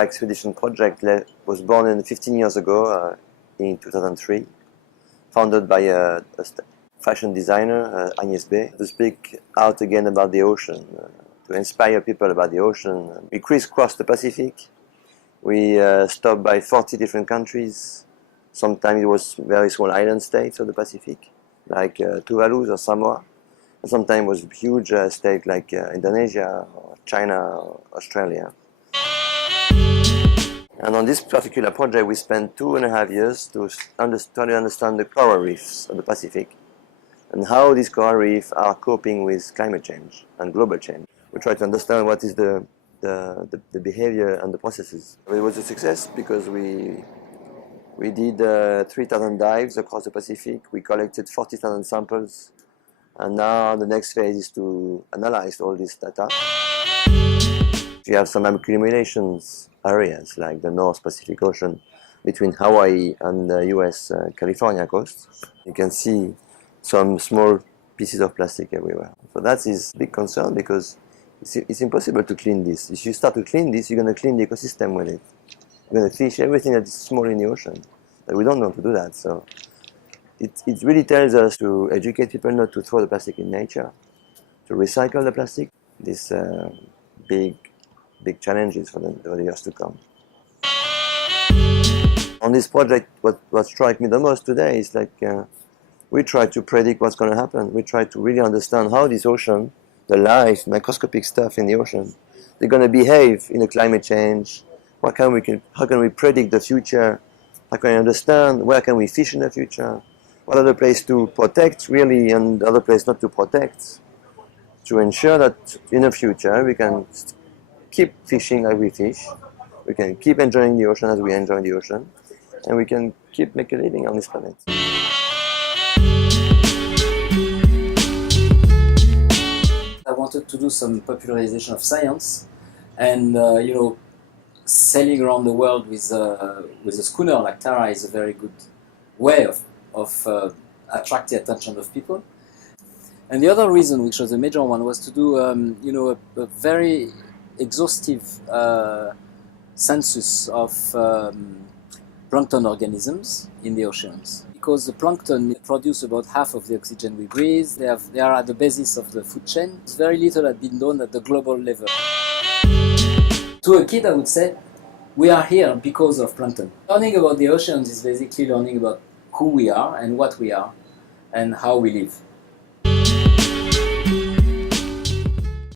our expedition project was born 15 years ago, in 2003, founded by a fashion designer, Agnès B, to speak out again about the ocean, to inspire people about the ocean. We crisscrossed the Pacific. We stopped by 40 different countries. Sometimes it was very small island states of the Pacific, like Tuvalu or Samoa. And sometimes it was huge states like Indonesia, or China, or Australia. And on this particular project, we spent 2.5 years to try to understand the coral reefs of the Pacific and how these coral reefs are coping with climate change and global change. We try to understand what is the behavior and the processes. It was a success because we did 3,000 dives across the Pacific. We collected 40,000 samples, and now the next phase is to analyze all this data. We have some accumulations areas like the North Pacific Ocean between Hawaii and the US California coast. You can see some small pieces of plastic everywhere. So that is a big concern because it's impossible to clean this. If you start to clean this, you're going to clean the ecosystem with it. You're going to fish everything that is small in the ocean. But we don't want to do that. So it really tells us to educate people not to throw the plastic in nature, to recycle the plastic. These big challenges for the years to come. On this project, what struck me the most today is like we try to predict what's going to happen. We try to really understand how this ocean, the life, microscopic stuff in the ocean, they're going to behave in the climate change. How can we predict the future? How can we understand where can we fish in the future? What are the places to protect really and other places not to protect? To ensure that in the future we can keep fishing like we fish, we can keep enjoying the ocean as we enjoy the ocean, and we can keep making a living on this planet. I wanted to do some popularization of science, and sailing around the world with a schooner like Tara is a very good way of attracting the attention of people. And the other reason, which was a major one, was to do a very exhaustive census of plankton organisms in the oceans. Because the plankton produce about half of the oxygen we breathe, they are at the basis of the food chain. Very little had been done at the global level. To a kid, I would say, we are here because of plankton. Learning about the oceans is basically learning about who we are and what we are and how we live.